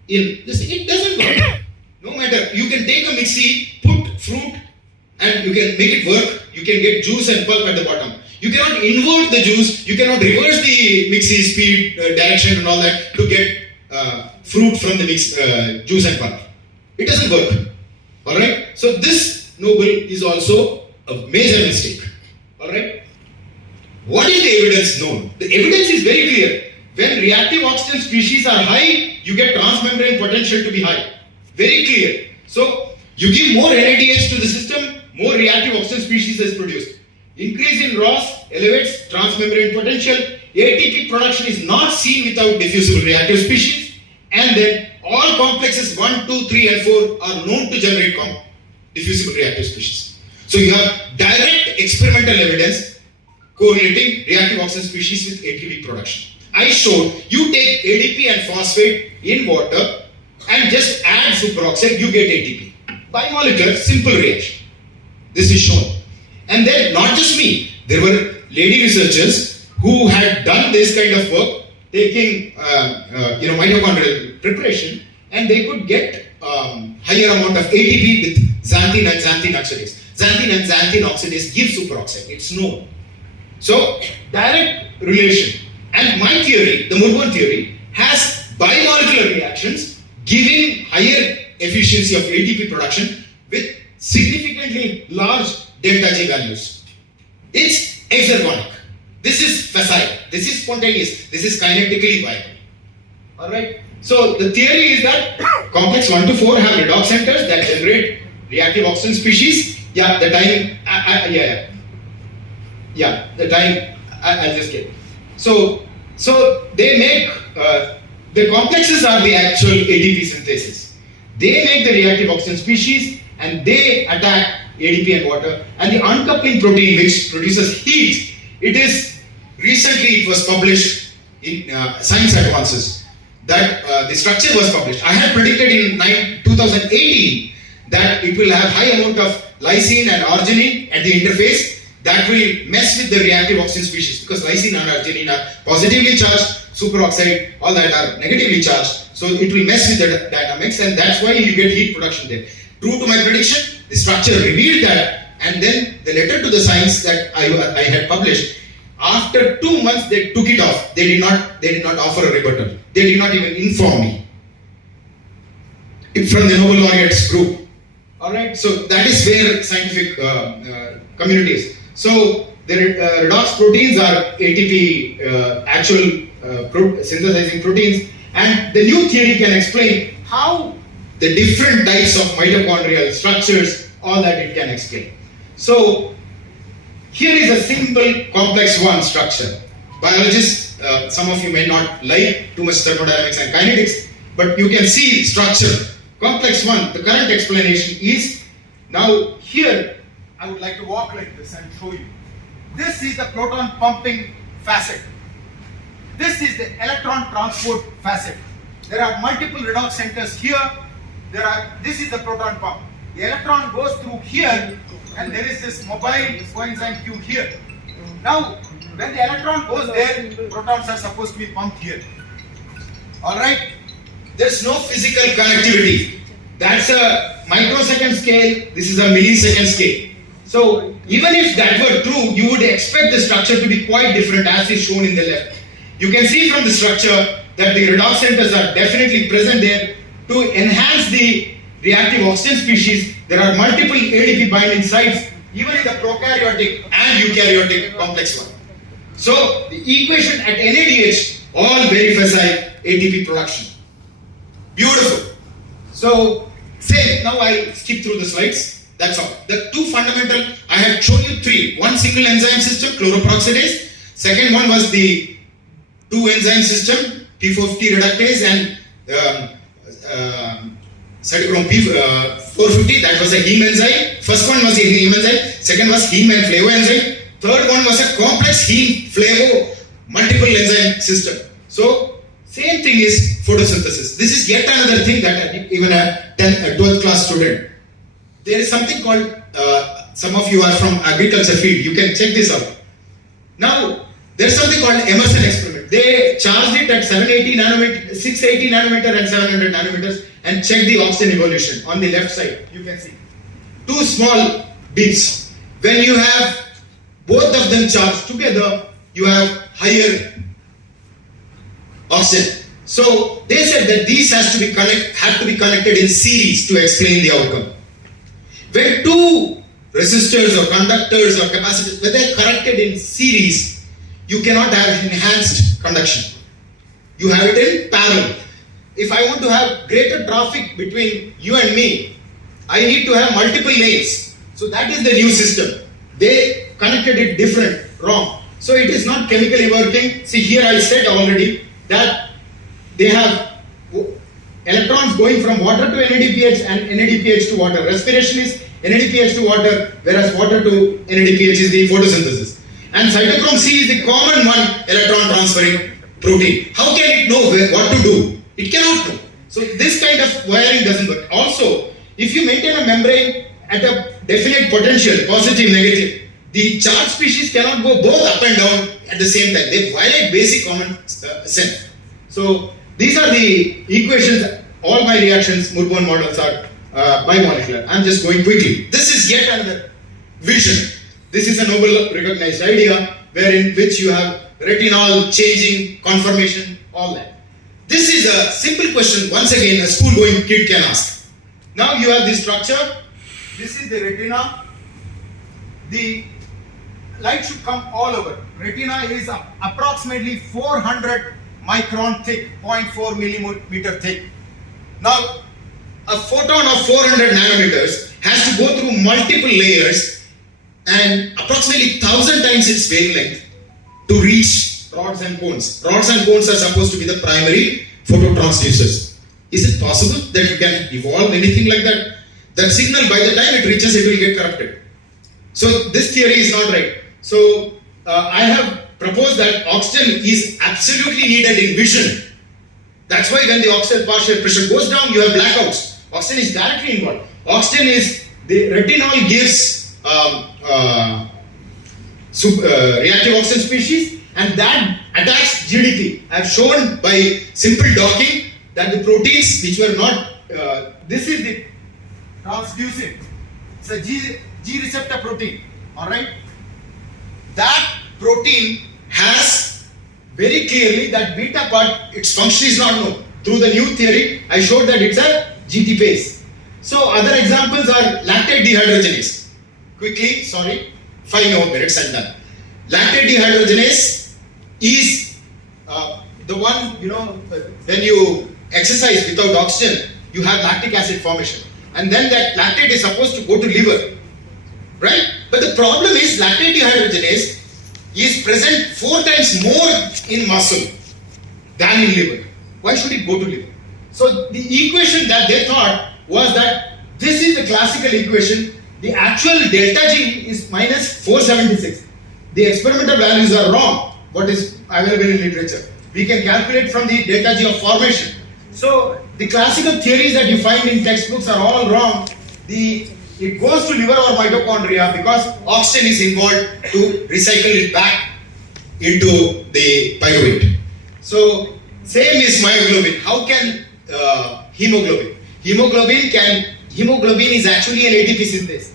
in this. It doesn't work. No matter, you can take a mixie, put fruit, and you can make it work. You can get juice and pulp at the bottom. You cannot invert the juice, you cannot reverse the mixie speed, direction and all that to get fruit from the juice and pulp. It doesn't work. Alright? So this Nobel is also a major mistake. Alright? What is the evidence known? The evidence is very clear. When reactive oxygen species are high, you get transmembrane potential to be high. Very clear. So, you give more NADH to the system, more reactive oxygen species is produced. Increase in ROS elevates transmembrane potential. ATP production is not seen without diffusible reactive species. And then all complexes 1, 2, 3 and 4 are known to generate diffusible reactive species. So you have direct experimental evidence correlating reactive oxygen species with ATP production. I showed you take ADP and phosphate in water and just add superoxide, you get ATP. Bimolecular, simple reaction. This is shown. And then not just me, there were lady researchers who had done this kind of work, taking mitochondrial preparation, and they could get higher amount of ATP with xanthine and xanthine oxidase. Xanthine and xanthine oxidase give superoxide. It's known. So direct relation. And my theory, the Murburn theory, has bimolecular reactions giving higher efficiency of ATP production with significantly large delta G values. It's exergonic. This is facile. This is spontaneous. This is kinetically viable. Alright? So the theory is that complex 1 to 4 have redox centers that generate reactive oxygen species. Yeah, the time. The time. I'll just get. So they make the complexes are the actual ATP synthesis. They make the reactive oxygen species and they attack ADP and water. And the uncoupling protein which produces heat, recently it was published in Science Advances that the structure was published. I had predicted in 2018 that it will have high amount of lysine and arginine at the interface that will mess with the reactive oxygen species because lysine and arginine are positively charged, superoxide, all that are negatively charged. So it will mess with the dynamics and that's why you get heat production there. True to my prediction, the structure revealed that, and then the letter to the Science that I had published, after 2 months they took it off. They did not offer a rebuttal. They did not even inform me. From the Nobel laureates group. Alright, so that is where scientific community is. So the redox proteins are ATP synthesizing proteins, and the new theory can explain how the different types of mitochondrial structures, all that it can explain. So here is a simple complex 1 structure. Biologists, some of you may not like too much thermodynamics and kinetics, but you can see structure. Complex 1, the current explanation is, now here I would like to walk like this and show you. This is the proton pumping facet. This is the electron transport facet. There are multiple redox centers here. This is the proton pump. The electron goes through here and there is this mobile coenzyme Q here. Now, when the electron goes there, protons are supposed to be pumped here. Alright? There's no physical connectivity. That's a microsecond scale, this is a millisecond scale. So, even if that were true, you would expect the structure to be quite different as is shown in the left. You can see from the structure that the redox centers are definitely present there. To enhance the reactive oxygen species, there are multiple ADP binding sites, even in the prokaryotic and eukaryotic complex 1. So, the equation at NADH, all very facile ATP production. Beautiful. So, now I skip through the slides. That's all. The two fundamental, I had shown you 3. One single enzyme system, chloroperoxidase. Second one was the 2 enzyme system, P450 reductase and cytochrome P450, that was a heme enzyme. First one was a heme enzyme, second was heme and flavo enzyme. Third one was a complex heme flavo multiple enzyme system. So, same thing is photosynthesis. This is yet another thing that even a 12th class student. There is something called, some of you are from agriculture field, you can check this out. Now, there is something called Emerson experiment. They charged it at 680 nanometer and 700 nanometers and checked the oxygen evolution on the left side. You can see 2 small bits. When you have both of them charged together, you have higher oxygen. So they said that these have to be connected in series to explain the outcome. When 2 resistors or conductors or capacitors, when they are connected in series, you cannot have enhanced conduction. You have it in parallel. If I want to have greater traffic between you and me, I need to have multiple lanes. So that is the new system. They connected it different, wrong. So it is not chemically working. See, here I said already that they have electrons going from water to NADPH and NADPH to water. Respiration is NADPH to water, whereas water to NADPH is the photosynthesis. And cytochrome C is the common one electron transferring protein. How can it know what to do? It cannot know. So this kind of wiring doesn't work. Also, if you maintain a membrane at a definite potential, positive, negative, the charged species cannot go both up and down at the same time. They violate basic common sense. So these are the equations. All my reactions, Murburn models are bimolecular. I'm just going quickly. This is yet another vision. This is a Nobel recognized idea wherein which you have retinol changing, conformation, all that. This is a simple question. Once again, a school going kid can ask. Now you have this structure. This is the retina. The light should come all over. Retina is approximately 400 micron thick, 0.4 millimeter thick. Now, a photon of 400 nanometers has to go through multiple layers and approximately 1000 times its wavelength to reach rods and cones. Rods and cones are supposed to be the primary phototransducers. Is it possible that you can evolve anything like that? That signal, by the time it reaches, it will get corrupted. So this theory is not right. So I have proposed that oxygen is absolutely needed in vision. That's why when the oxygen partial pressure goes down, you have blackouts. Oxygen is directly involved. Oxygen is, the retinol gives reactive oxygen species, and that attacks GDP. I have shown by simple docking that the proteins which were not, this is the transducin. It's a G receptor protein. Alright? That protein has very clearly that beta part, its function is not known. Through the new theory, I showed that it's a GT base. So other examples are lactate dehydrogenase. Quickly, 5 more minutes and done. Lactate dehydrogenase is the one, when you exercise without oxygen, you have lactic acid formation. And then that lactate is supposed to go to liver. Right? But the problem is lactate dehydrogenase is present 4 times more in muscle than in liver. Why should it go to liver? So the equation that they thought was that this is the classical equation. The actual delta G is minus 476. The experimental values are wrong. What is available in literature? We can calculate from the delta G of formation. So the classical theories that you find in textbooks are all wrong. It goes to liver or mitochondria because oxygen is involved to recycle it back into the pyruvate. So same is myoglobin. How can hemoglobin? Hemoglobin is actually an ATP synthase.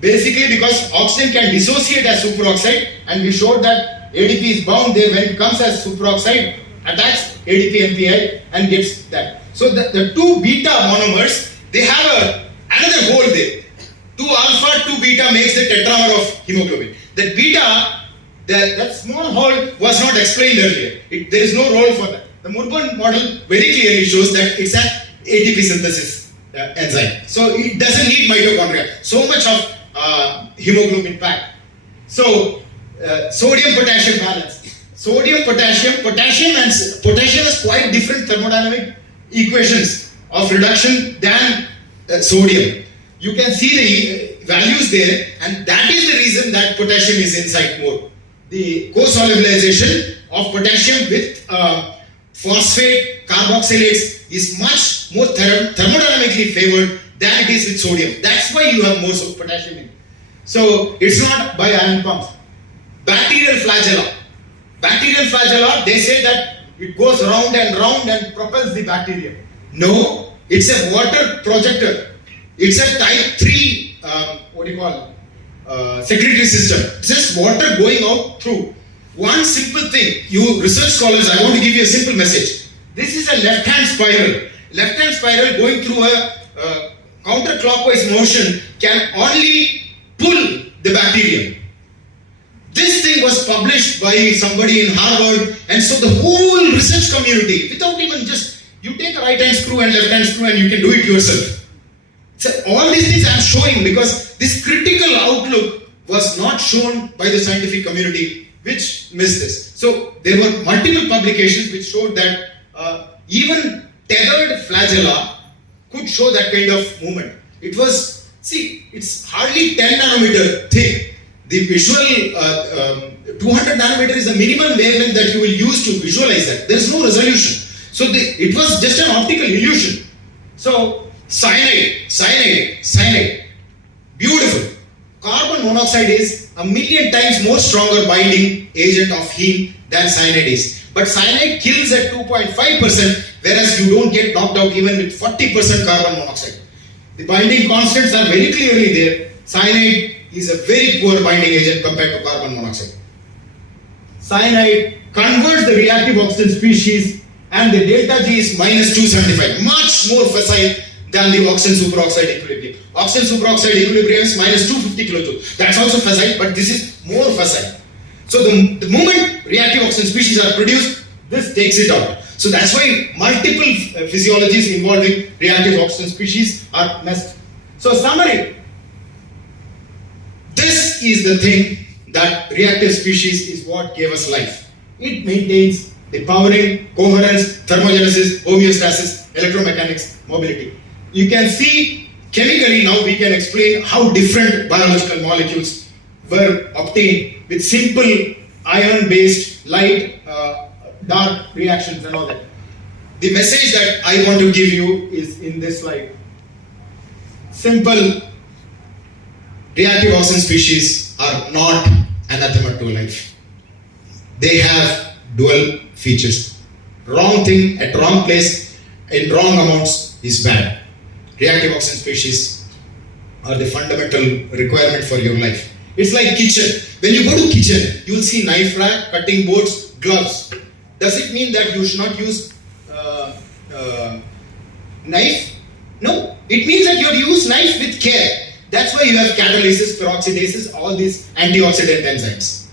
Basically because oxygen can dissociate as superoxide, and we showed that ADP is bound there when it comes as superoxide, attacks ADP MPI and gets that. So the 2 beta monomers, they have another hole there. 2 alpha, 2 beta makes the tetramer of hemoglobin. That beta, that small hole was not explained earlier. There is no role for that. The Murburn model very clearly shows that it's an ATP synthesis enzyme. So it doesn't need mitochondria. So much of hemoglobin pack. So sodium-potassium balance. Potassium has quite different thermodynamic equations of reduction than sodium. You can see the values there, and that is the reason that potassium is inside more. The co-solubilization of potassium with phosphate carboxylates is much more thermodynamically favored than it is with sodium. That's why you have more potassium in it. So it's not by ion pumps. Bacterial flagella, they say that it goes round and propels the bacterium. No, it's a water projector. It's a type 3, secretory system. It's just water going out through. One simple thing, you research scholars, I want to give you a simple message. This is a left-hand spiral. Left-hand spiral going through a counterclockwise motion can only pull the bacterium. This thing was published by somebody in Harvard, and so the whole research community, without even just, you take a right hand screw and left hand screw and you can do it yourself. So all these things I'm showing because this critical outlook was not shown by the scientific community, which missed this. So there were multiple publications which showed that even tethered flagella could show that kind of movement. It was, see, it's hardly 10 nanometer thick. The visual 200 nanometer is the minimum wavelength that you will use to visualize that. There is no resolution. So it was just an optical illusion. So cyanide, beautiful. Carbon monoxide is a million times more stronger binding agent of heme than cyanide is. But cyanide kills at 2.5%, whereas you don't get knocked out even with 40% carbon monoxide. The binding constants are very clearly there. Cyanide is a very poor binding agent compared to carbon monoxide. Cyanide converts the reactive oxygen species and the delta G is minus 275, much more facile than the oxygen superoxide equilibrium. Oxygen superoxide equilibrium is minus 250 kilojoule. That's also facile, but this is more facile. So the moment reactive oxygen species are produced, this takes it out. So that's why multiple physiologies involving reactive oxygen species are messed. So summary, this is the thing that reactive species is what gave us life. It maintains the powering, coherence, thermogenesis, homeostasis, electromechanics, mobility. You can see chemically now we can explain how different biological molecules were obtained with simple iron-based light, dark reactions and all that. The message that I want to give you is in this slide. Simple, reactive oxygen species are not anathema to life. They have dual features. Wrong thing at wrong place in wrong amounts is bad. Reactive oxygen species are the fundamental requirement for your life. It's like kitchen. When you go to kitchen, you will see knife rack, cutting boards, gloves. Does it mean that you should not use knife? No. It means that you have to use knife with care. That's why you have catalysis, peroxidases, all these antioxidant enzymes.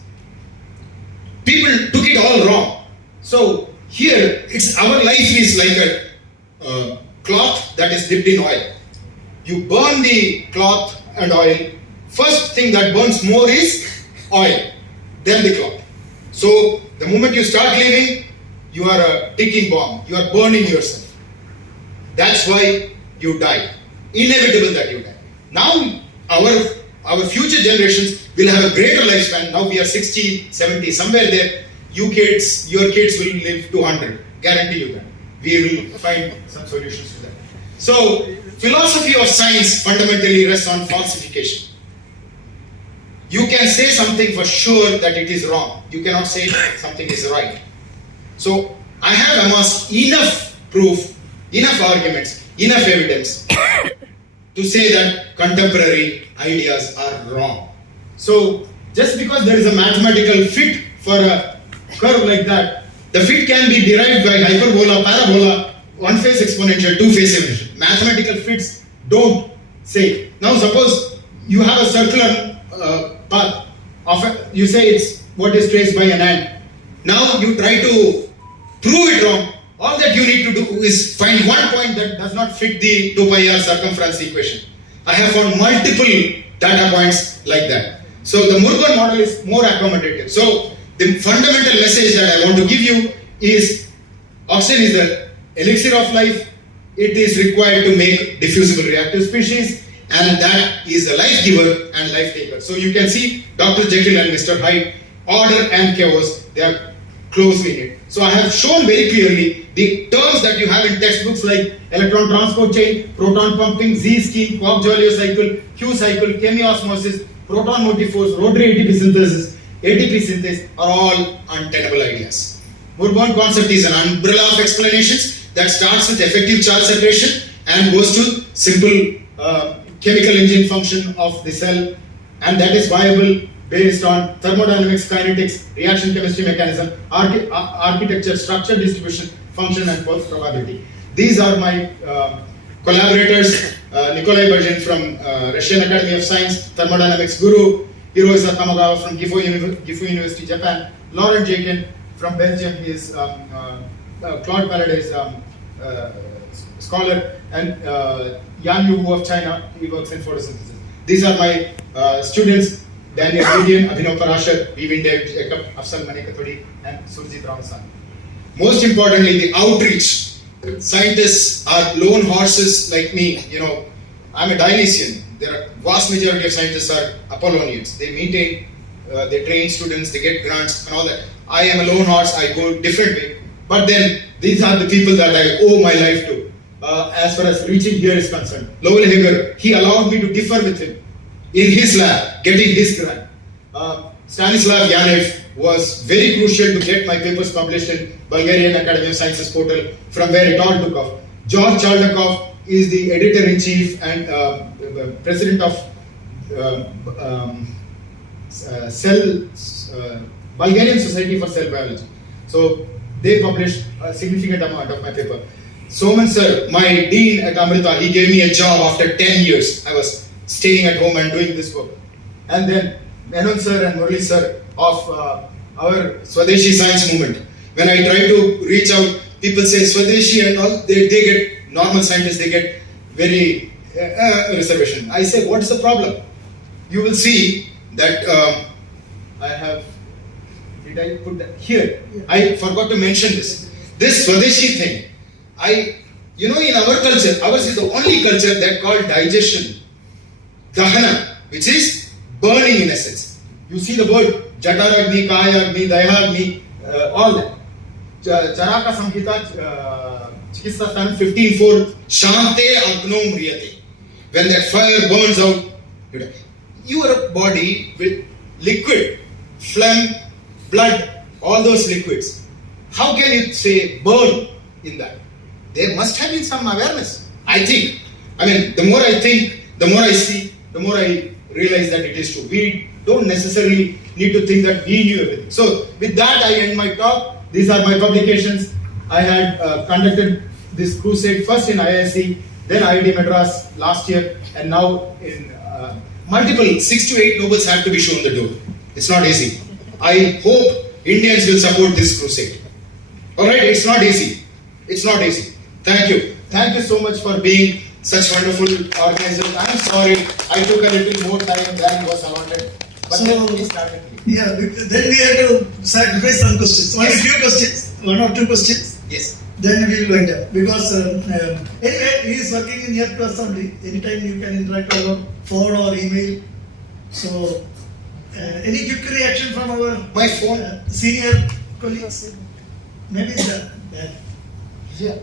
People took it all wrong. So here, our life is like a cloth that is dipped in oil. You burn the cloth and oil. First thing that burns more is oil, then the cloth. So the moment you start living, you are a ticking bomb. You are burning yourself. That's why you die. Inevitable that you die. Now our future generations will have a greater lifespan. Now we are 60, 70, somewhere there. Your kids will live to 100. Guarantee you that. We will find some solutions to that. So philosophy of science fundamentally rests on falsification. You can say something for sure that it is wrong. You cannot say something is right. So I have amassed enough proof, enough arguments, enough evidence to say that contemporary ideas are wrong. So just because there is a mathematical fit for a curve like that, the fit can be derived by hyperbola, parabola, one-phase exponential, two-phase exponential. Mathematical fits don't say. Now suppose you have a circular path. You say it's what is traced by an ant. Now you try to prove it wrong. All that you need to do is find one point that does not fit the 2 pi r circumference equation. I have found multiple data points like that. So the Murburn model is more accommodative. So the fundamental message that I want to give you is oxygen is the elixir of life. It is required to make diffusible reactive species, and that is the life giver and life taker. So you can see Dr. Jekyll and Mr. Hyde, order and chaos, they are closely knit. So I have shown very clearly the terms that you have in textbooks like electron transport chain, proton pumping, Z-scheme, Koch-Jolio cycle, Q cycle, chemiosmosis, proton motive force, rotary ATP synthesis, ATP synthesis are all untenable ideas. Murburn concept is an umbrella of explanations that starts with effective charge separation and goes to simple chemical engine function of the cell, and that is viable based on thermodynamics, kinetics, reaction chemistry mechanism, architecture, structure, distribution, function, and pulse probability. These are my collaborators, Nikolai Bazhin from Russian Academy of Science, thermodynamics guru, Hiroisa Kamagawa from Gifu University, Japan. Laurent Jakin from Belgium, he is Claude Paradis scholar, and Yan Yu of China, he works in photosynthesis. These are my students, Daniel Gideon, Abhinav Parashar, Vivin David Jacob, Afsal Manekathodi, and Surjit Ramasan. Most importantly, the outreach. Scientists are lone horses like me. I'm a Dionysian. There are vast majority of scientists are Apollonians. They maintain, they train students, they get grants and all that. I am a lone horse. I go different way. But then these are the people that I owe my life to. As far as reaching here is concerned, Lowell Hager, he allowed me to differ with him in his lab, getting his grant. Stanislav Yanev was very crucial to get my papers published in Bulgarian Academy of Sciences portal, from where it all took off. George Chaldakov is the editor-in-chief and president of Bulgarian Society for Cell Biology. So they published a significant amount of my paper. Soman sir, my dean at Amrita, he gave me a job after 10 years. I was staying at home and doing this work. And then Menon sir and Murli sir of our Swadeshi Science Movement. When I try to reach out, people say Swadeshi and all, they get, normal scientists, they get very reservation. I say, what is the problem? You will see that did I put that here? I forgot to mention this. This Swadeshi thing, in our culture, ours is the only culture that called digestion, dahana, which is burning in essence. You see the word Jataragni, Kayagni, Dayagni, all that. Charaka Samhita, Chikitsa Stan 15:4, Shante Agno Mriyate. When that fire burns out, your body with liquid, phlegm, blood, all those liquids. How can you say burn in that? There must have been some awareness. I think. The more I think, the more I see, the more I realize that it is true. We don't necessarily need to think that we knew everything. So, with that, I end my talk. These are my publications. I had conducted this crusade first in IISc, then IIT Madras last year, and now in multiple 6 to 8 nobles have to be shown the door. It's not easy. I hope Indians will support this crusade. Alright, it's not easy. It's not easy. Thank you. Thank you so much for being such wonderful organizers. I'm sorry I took a little more time than was allotted. But So, then we started. Yeah, then we have to sacrifice some questions. Only few questions, 1 or 2 questions. Yes. Then we will wind up. Because anyway, he is working in your class only. Anytime you can interact over phone or email. So, any quick reaction from our My phone. senior colleagues? Maybe that. Yeah.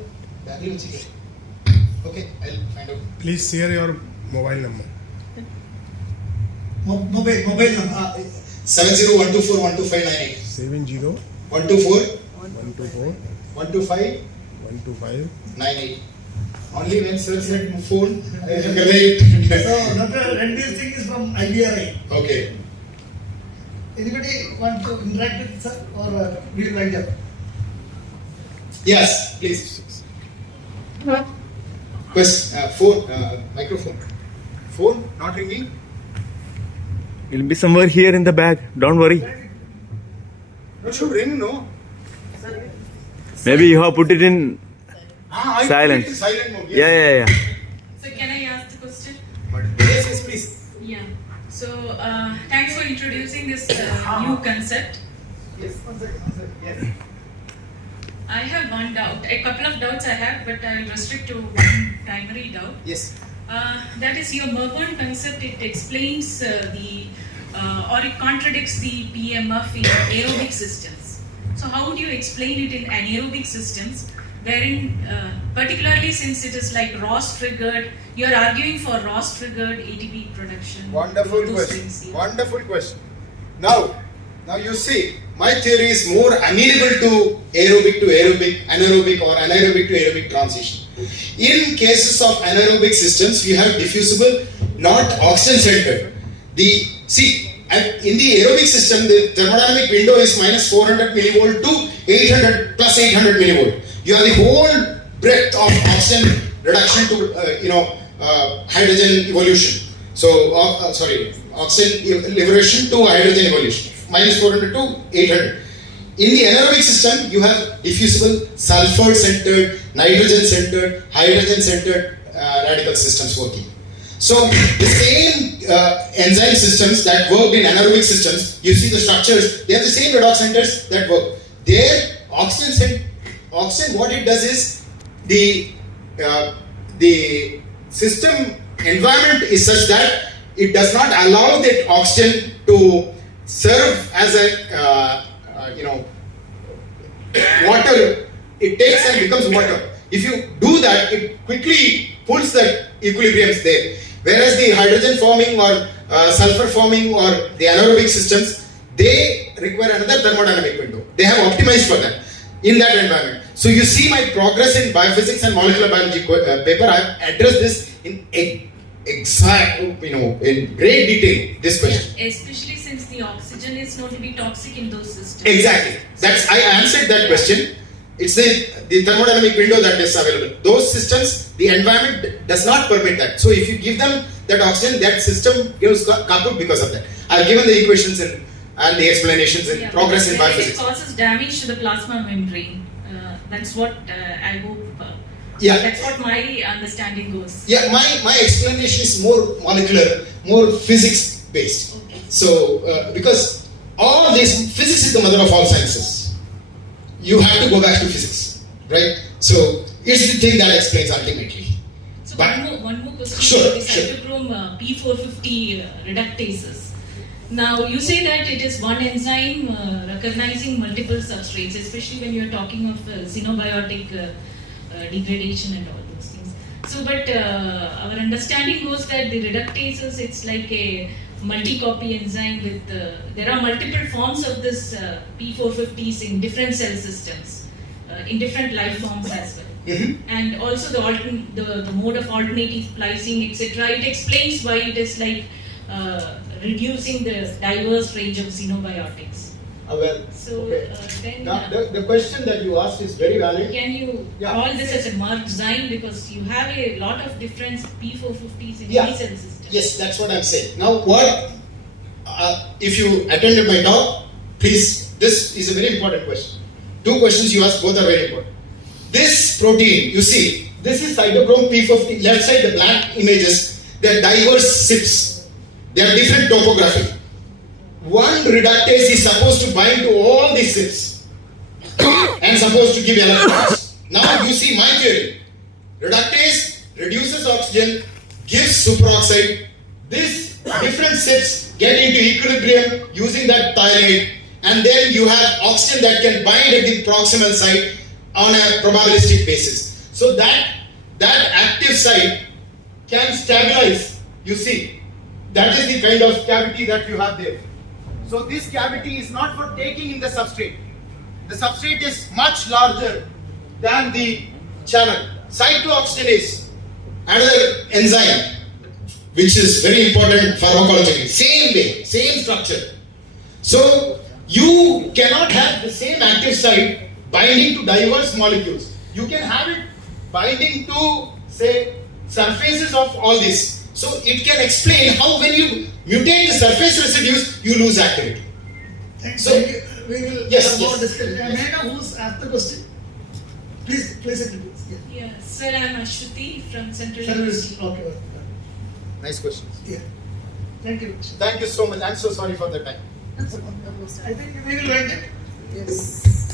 Okay, I'll find out. Please share your mobile number. Mobile number. 70-124-12598. 70 124 124 125 125 98. Only when sir said phone, I So, relate. Dr. Ranveer Singh is from IBRI. Okay. Anybody want to interact with sir or we will wind up? Yes, please. Phone, microphone. Phone not ringing. It'll be somewhere here in the bag. Don't worry. It should ring, no? Maybe you have put it in. I Silent. put it in silent mode. Yeah. So can I ask the question? Yes, please. Yeah. So thanks for introducing this new concept. Yes, one second. Yes. I have one doubt. A couple of doubts I have, but I will restrict to one primary doubt. Yes. That is your Murburn concept. It explains or it contradicts the PMF in aerobic systems. So how would you explain it in anaerobic systems, wherein particularly since it is like ROS triggered, you are arguing for ROS triggered ATP production. Wonderful those question. things, yeah. Wonderful question. Now you see, my theory is more amenable to aerobic, anaerobic or anaerobic to aerobic transition. In cases of anaerobic systems, we have diffusible, not oxygen-centered. In the aerobic system, the thermodynamic window is minus 400 millivolt to 800 plus 800 millivolt. You have the whole breadth of oxygen reduction to hydrogen evolution. So oxygen liberation to hydrogen evolution, minus 400 to 800. In the anaerobic system, you have diffusible, sulfur-centered, nitrogen-centered, hydrogen-centered radical systems working. So the same enzyme systems that worked in anaerobic systems, you see the structures, they have the same redox centers that work. There, oxygen, what it does is the system environment is such that it does not allow that oxygen to serve as a water. It takes and becomes water. If you do that, it quickly pulls the equilibriums there. Whereas the hydrogen forming or sulfur forming or the anaerobic systems, they require another thermodynamic window. They have optimized for that in that environment. So you see my progress in biophysics and molecular biology paper. I have addressed this in in great detail. This question, especially since the oxygen is known to be toxic in those systems. Exactly. I answered that question. It's the thermodynamic window that is available. Those systems, the environment does not permit that. So if you give them that oxygen, that system goes kaput because of that. I've given the equations and the explanations in progress in biophysics. It causes damage to the plasma membrane. That's what I hope. That's what my understanding goes. Yeah, my explanation is more molecular, more physics based. Okay. So because all this, physics is the mother of all sciences. You have to go back to physics, right? So it's the thing that explains ultimately. So one more question. Sure, The cytochrome P450 reductases. Now you say that it is one enzyme recognizing multiple substrates, especially when you are talking of xenobiotic degradation and all those things. So, but our understanding goes that the reductases, it's like a multi-copy enzyme with there are multiple forms of this P450s in different cell systems, in different life forms as well. Mm-hmm. And also the mode of alternative splicing, etc. It explains why it is like reducing the diverse range of xenobiotics. So then now, the question that you asked is very valid. can you call this as a merged zyme, because you have a lot of different P450s in any cell system? Yes, that's what I'm saying. Now, if you attended my talk, please, this is a very important question. Two questions you asked, both are very important. This protein, you see, this is cytochrome P50, left side, the black images, they are diverse SIPs. They have different topography. One reductase is supposed to bind to all these SIPs and supposed to give electrons. Now you see my theory. Reductase reduces oxygen, gives superoxide. These different SIPs get into equilibrium using that thiolate, and then you have oxygen that can bind at the proximal site on a probabilistic basis. So that active site can stabilize. You see, that is the kind of cavity that you have there. So this cavity is not for taking in the substrate. The substrate is much larger than the channel. Cyclooxygenase, another enzyme, which is very important pharmacologically. Same way, same structure. So you cannot have the same active site binding to diverse molecules. You can have it binding to, say, surfaces of all this. So it can explain how when you mutate the surface residues, you lose activity. So we will have more discussion. May I know who's asked the question? Please introduce. Yeah, sir, I'm Ashwati from Central Service. University. Okay. Nice questions. Yeah. Thank you. Thank you so much. I'm so sorry for the time. I think we will end it. Yes.